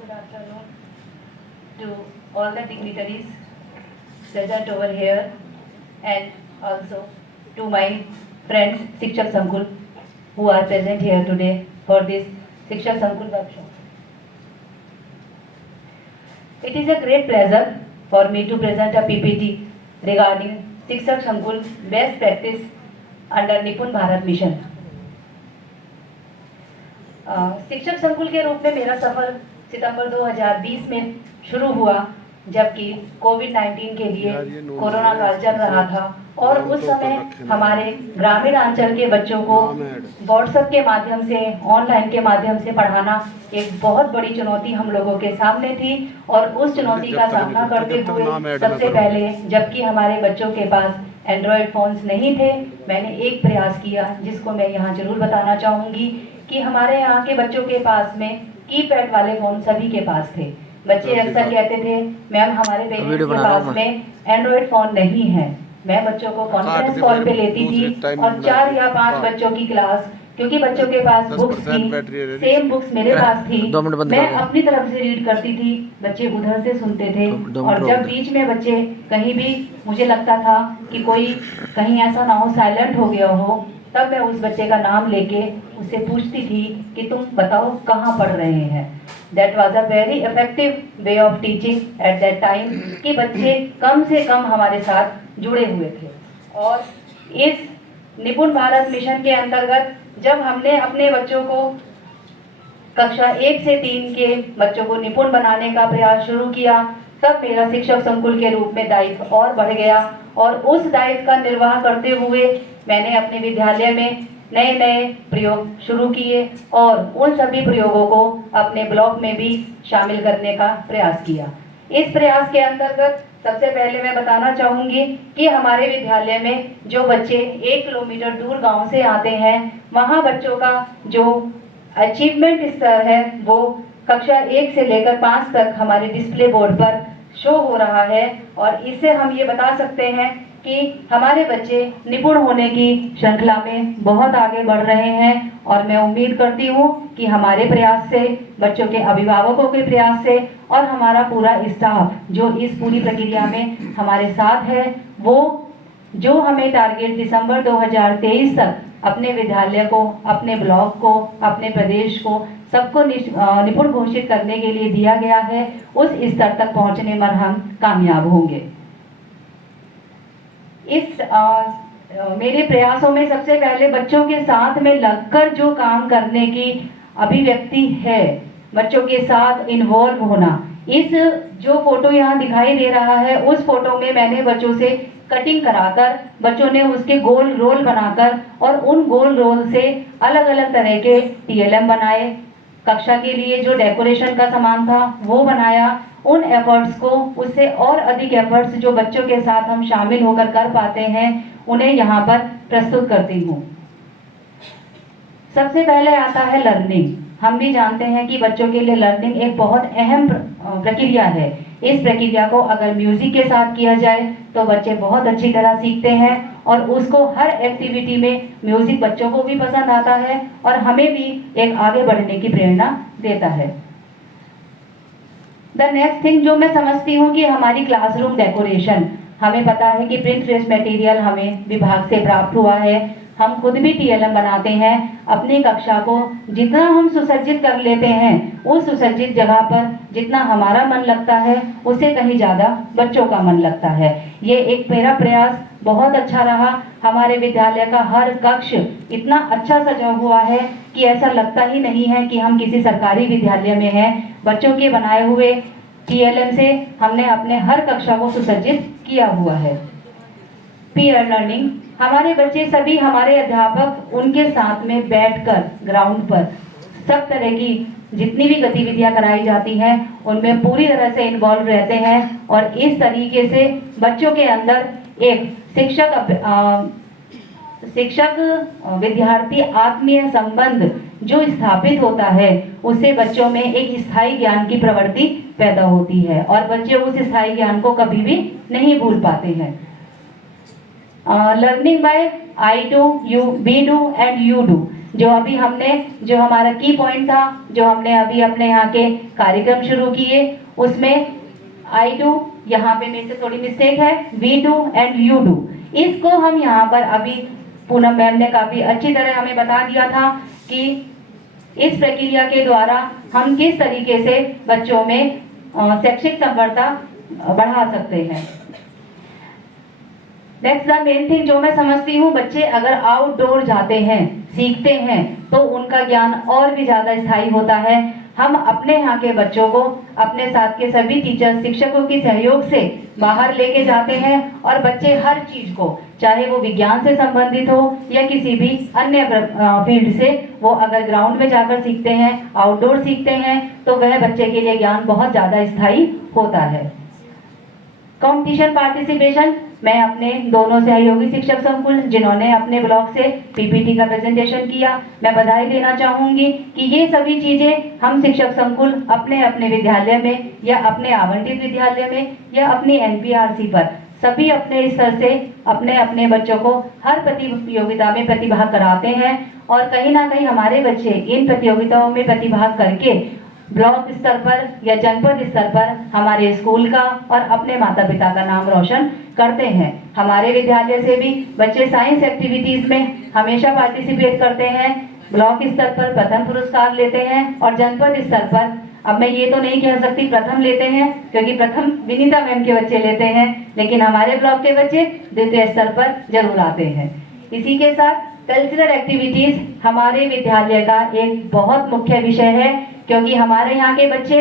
good afternoon to all the dignitaries present over here and also to my friends Shikshak Sankul who are present here today for this Shikshak Sankul workshop. It is a great pleasure for me to present a PPT regarding Shikshak Sankul best practice under निपुण Bharat mission. शिक्षक संकुल के रूप में मेरा सफर सितंबर 2020 में शुरू हुआ, जबकि कोविड-19 के लिए कोरोना काल चल रहा था और उस समय हमारे ग्रामीण अंचल के बच्चों को व्हाट्सएप के माध्यम से, ऑनलाइन के माध्यम से पढ़ाना एक बहुत बड़ी चुनौती हम लोगों के सामने थी। और उस चुनौती का सामना करते हुए सबसे पहले, जबकि हमारे बच्चों के पास एंड्रॉयड फोन्स नहीं थे, मैंने एक प्रयास किया जिसको मैं यहाँ जरूर बताना चाहूँगी कि हमारे यहाँ के बच्चों के पास में कीपैड वाले फोन सभी के पास थे। बच्चे अक्सर कहते थे मैम हमारे पेरेंट्स के पास में एंड्रॉयड फोन नहीं है। मैं बच्चों को कॉन्फ्रेंस कॉल पे लेती थी और 4 या 5 बच्चों की क्लास, क्योंकि बच्चों के पास बुक्स थी, सेम बुक्स मेरे पास थी, मैं अपनी तरफ से रीड करती थी, बच्चे उधर से सुनते थे। और जब बीच में बच्चे कहीं भी, मुझे लगता था कि कोई कहीं ऐसा ना हो साइलेंट हो गया हो, तब मैं उस बच्चे का नाम लेके उससे पूछती थी कि तुम बताओ कहाँ पढ़ रहे हैं। That was a very effective way of teaching at that time कि बच्चे कम से कम हमारे साथ जुड़े हुए थे। और इस निपुण भारत मिशन के अंतर्गत जब हमने अपने बच्चों को कक्षा 1 से 3 के बच्चों को निपुण बनाने का प्रयास शुरू किया, तब मेरा शिक्षक संकुल के रूप में दायित्व और बढ़ गया। और उस दायित्व का निर्वाह करते हुए मैंने अपने विद्यालय में नए नए प्रयोग शुरू किए और उन सभी प्रयोगों को अपने ब्लॉक में भी शामिल करने का प्रयास किया। इस प्रयास के अंतर्गत सबसे पहले मैं बताना चाहूँगी कि हमारे विद्यालय में जो बच्चे 1 किलोमीटर दूर गांव से आते हैं, वहाँ बच्चों का जो अचीवमेंट स्तर है वो कक्षा 1 से लेकर 5 तक हमारे डिस्प्ले बोर्ड पर शो हो रहा है। और इससे हम ये बता सकते हैं कि हमारे बच्चे निपुण होने की श्रृंखला में बहुत आगे बढ़ रहे हैं। और मैं उम्मीद करती हूँ कि हमारे प्रयास से, बच्चों के अभिभावकों के प्रयास से और हमारा पूरा स्टाफ जो इस पूरी प्रक्रिया में हमारे साथ है, वो जो हमें टारगेट दिसंबर 2023 तक अपने विद्यालय को, अपने ब्लॉक को, अपने प्रदेश को सबको निपुण घोषित करने के लिए दिया गया है, उस स्तर तक पहुंचने में हम कामयाब होंगे। इस मेरे प्रयासों में सबसे पहले बच्चों के साथ में लगकर जो काम करने की अभिव्यक्ति है, बच्चों के साथ इन्वॉल्व होना। इस जो फोटो यहाँ दिखाई दे रहा है, उस फोटो में मैंने बच्चों से कटिंग कराकर, बच्चों ने उसके गोल रोल बनाकर और उन गोल रोल से अलग अलग तरह के TLM बनाए। कक्षा के लिए जो डेकोरेशन का सामान था वो बनाया। उन एफर्ट्स को, उससे और अधिक एफर्ट्स जो बच्चों के साथ हम शामिल होकर कर पाते हैं, उन्हें यहाँ पर प्रस्तुत करती हूँ। सबसे पहले आता है लर्निंग। हम भी जानते हैं कि बच्चों के लिए लर्निंग एक बहुत अहम प्रक्रिया है। इस प्रक्रिया को अगर म्यूजिक के साथ किया जाए तो बच्चे बहुत अच्छी तरह सीखते हैं और उसको हर एक्टिविटी में म्यूजिक बच्चों को भी पसंद आता है और हमें भी एक आगे बढ़ने की प्रेरणा देता है। द नेक्स्ट थिंग जो मैं समझती हूँ कि हमारी क्लासरूम डेकोरेशन, हमें पता है कि प्रिंट वेस्ट मटेरियल हमें विभाग से प्राप्त हुआ है, हम खुद भी TLM बनाते हैं। अपनी कक्षा को जितना हम सुसज्जित कर लेते हैं, उस सुसज्जित जगह पर जितना हमारा मन लगता है, उससे कहीं ज़्यादा बच्चों का मन लगता है। ये एक मेरा प्रयास बहुत अच्छा रहा। हमारे विद्यालय का हर कक्ष इतना अच्छा सजा हुआ है कि ऐसा लगता ही नहीं है कि हम किसी सरकारी विद्यालय में हैं। बच्चों के बनाए हुए TLM से हमने अपने हर कक्षा को सुसज्जित किया हुआ है। पीयर लर्निंग, हमारे बच्चे सभी, हमारे अध्यापक उनके साथ में बैठकर ग्राउंड पर सब तरह की जितनी भी गतिविधियां कराई जाती हैं उनमें पूरी तरह से इन्वॉल्व रहते हैं। और इस तरीके से बच्चों के अंदर एक शिक्षक विद्यार्थी आत्मीय संबंध जो स्थापित होता है, उससे बच्चों में एक स्थायी ज्ञान की प्रवृत्ति पैदा होती है और बच्चे उस स्थायी ज्ञान को कभी भी नहीं भूल पाते हैं। Learning by I do, you, we do and you do, जो अभी हमने, जो हमारा की पॉइंट था, जो हमने अभी अपने यहाँ के कार्यक्रम शुरू किए, उसमें आई डू, यहाँ पे मेरे से थोड़ी मिस्टेक है, we do and you do, इसको हम यहाँ पर अभी पूनम मैम ने काफी अच्छी तरह हमें बता दिया था कि इस प्रक्रिया के द्वारा हम किस तरीके से बच्चों में शैक्षिक संपन्नता बढ़ा सकते हैं। नेक्स्ट द मेन थिंग जो मैं समझती हूँ, बच्चे अगर आउटडोर जाते हैं, सीखते हैं, तो उनका ज्ञान और भी ज्यादा स्थायी होता है। हम अपने यहाँ के बच्चों को अपने साथ के सभी टीचर, शिक्षकों के सहयोग से बाहर लेके जाते हैं और बच्चे हर चीज को, चाहे वो विज्ञान से संबंधित हो या किसी भी अन्य फील्ड से, वो अगर ग्राउंड में जाकर सीखते हैं, आउटडोर सीखते हैं, तो वह बच्चे के लिए ज्ञान बहुत ज्यादा स्थायी होता है। कंपटीशन पार्टिसिपेशन, मैं अपने दोनों सहयोगी शिक्षक संकुल जिन्होंने अपने ब्लॉक से पीपीटी का प्रेजेंटेशन किया, मैं बधाई देना चाहूंगी कि ये सभी चीजें हम शिक्षक संकुल अपने अपने विद्यालय में या अपने आवंटित विद्यालय में या अपनी एनपीआरसी पर सभी अपने स्तर से अपने अपने बच्चों को हर प्रतियोगिता में प्रतिभाग कराते हैं, और कहीं ना कहीं हमारे बच्चे इन प्रतियोगिताओं में प्रतिभाग करके ब्लॉक स्तर पर या जनपद स्तर पर हमारे स्कूल का और अपने माता पिता का नाम रोशन करते हैं। हमारे विद्यालय से भी बच्चे साइंस एक्टिविटीज में हमेशा पार्टिसिपेट करते हैं, ब्लॉक स्तर पर प्रथम पुरस्कार लेते हैं और जनपद स्तर पर, अब मैं ये तो नहीं कह सकती प्रथम लेते हैं क्योंकि प्रथम विनीता मैम के बच्चे लेते हैं, लेकिन हमारे ब्लॉक के बच्चे द्वितीय स्तर पर जरूर आते हैं। इसी के साथ कल्चरल एक्टिविटीज हमारे विद्यालय का एक बहुत मुख्य विषय है, क्योंकि हमारे यहाँ के बच्चे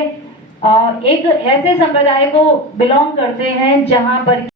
एक ऐसे संप्रदाय को बिलोंग करते हैं जहाँ पर